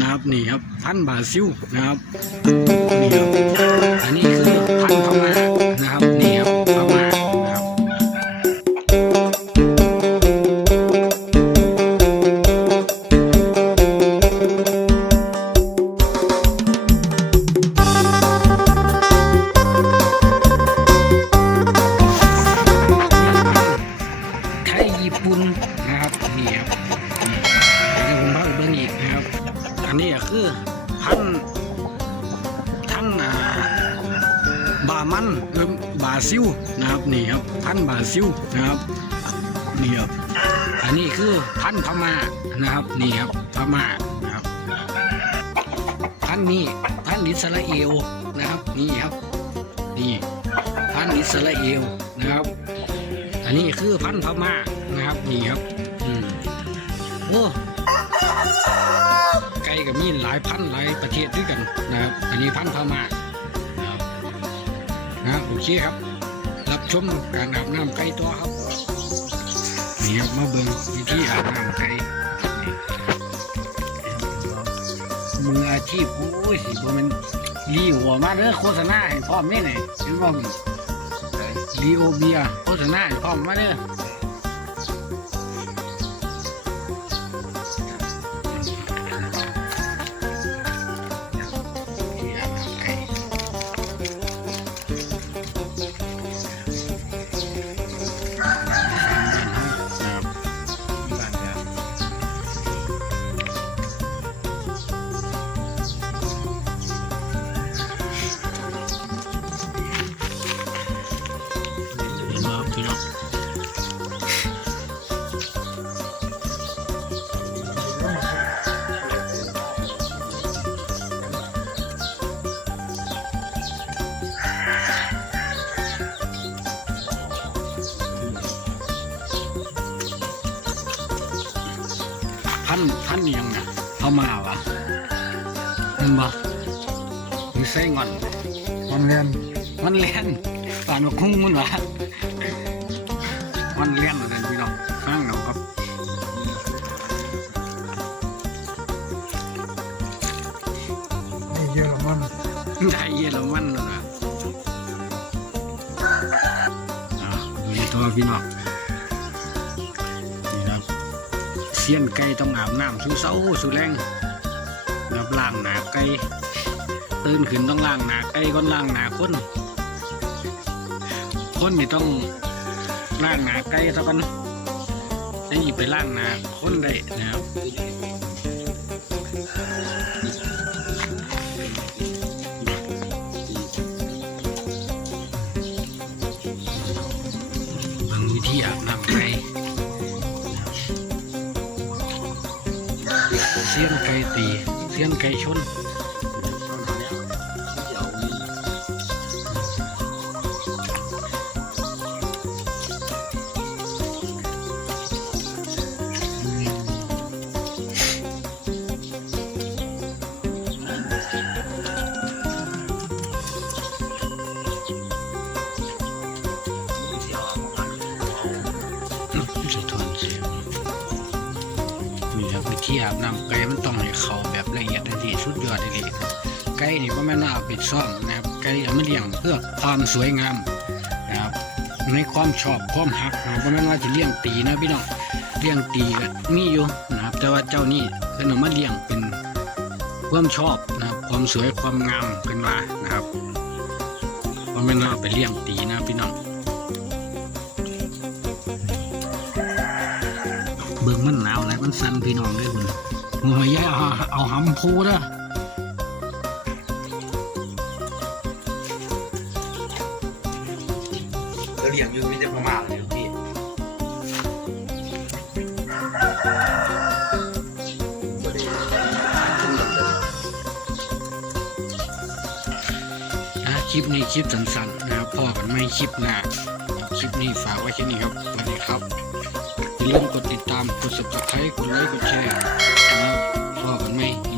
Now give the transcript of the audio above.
นะครับนี่ครับพันบาซิลนะครับนี่ครับอันนี้คือพันธุ์พม่านะครับนี่ครับพม่านะครับไทยญี่ปุ่นนะครับนี่ครับ อันนี้คือพันธุ์ทั้งอ่าบามันเอิมบาซิลนะครับนี่ครับพันธุ์บาซิลนะครับนี่ครับอันนี้คือพันธุ์พม่านะครับนี่ครับพม่านะครับพันธุ์นี้พันธุ์อิสราเอลนะครับนี่ครับนี่พันธุ์อิสราเอลนะครับ อันนี้คือพันธุ์พม่านะครับนี่ครับอืมโอ้ ก่กับมีหลายพันธุ์หลายประเทศด้วยกันนะครับ อันนี้พันธุ์พม่านะโอเคครับ รับชมการอาบน้ำไก่ตัวครับนี่ครับมาเบิ่งวิธีอาบน้ำไก่มืออาชีพโอ้ยสิบ่มันรีหัวมาเด้อโฆษณาให้พร้อมนี่ไหนเห็นบ่มึงลีโอเบียโฆษณาให้พร้อมมาเด้อ พันพันอิหยังเนี่ยเอามาวะเห็นบ่มีไส้งอนมันเรียนมันเลียนป่านมาคุ้งมันวะมันเลียนอะไรพี่น้องฟังเราครับนี่เยอรมันได้เยอรมันแล้วนะอ่าดูในตัวพี่น้อง เสียนไก่ต้องอาบน้ำสู้เสาสู้แรงแบบล่างหนาไก่ตื่นขึ้นต้องล่างหนาไก่ก้อนล่างหนาคนคนนี่ต้องล่างหนาไก่ซะก่อนได้หยิบไปล่างหนาคนได้นะครับ เสียนไก่ตี เสียนไก่ชน มีครับวิธีอาบน้ำไก่มันต้องให้เขาแบบละเอียดทันทีสุดยอดเลยไก่นี่ก็ไม่น่าเอาไปซ่อมนะครับไก่เอามาเลี้ยงเพื่อความสวยงามนะครับในความชอบความหักนะครับก็ไม่นว่าจะเลี้ยงตีนะพี่น้องเลี้ยงตีก็มีอยู่นะครับ แต่ว่าเจ้านี่เพิ่นเอามาเลี้ยงเป็นความชอบนะครับ ความสวยความงามเป็นว่านะครับก็ไม่น่าเอาไปเลี้ยงตีนะพี่น้อง มันหนาวแล้วมันสั่นพี่น้องเลยคุณหัวใหญ่เอาเอาหำพูเด้อเราเลี้ยงอยู่มีแต่พม่าเลยพี่นะคลิปนี้คลิปสั้นๆนะครับพ่อกันไม่คลิปหน้าคลิปนี้ฝากไว้แค่นี้ครับสวัสดีครับอย่าลืมกดติดตามกดสับสไครต์กดไลค์กดแชร์นะพอกันไหม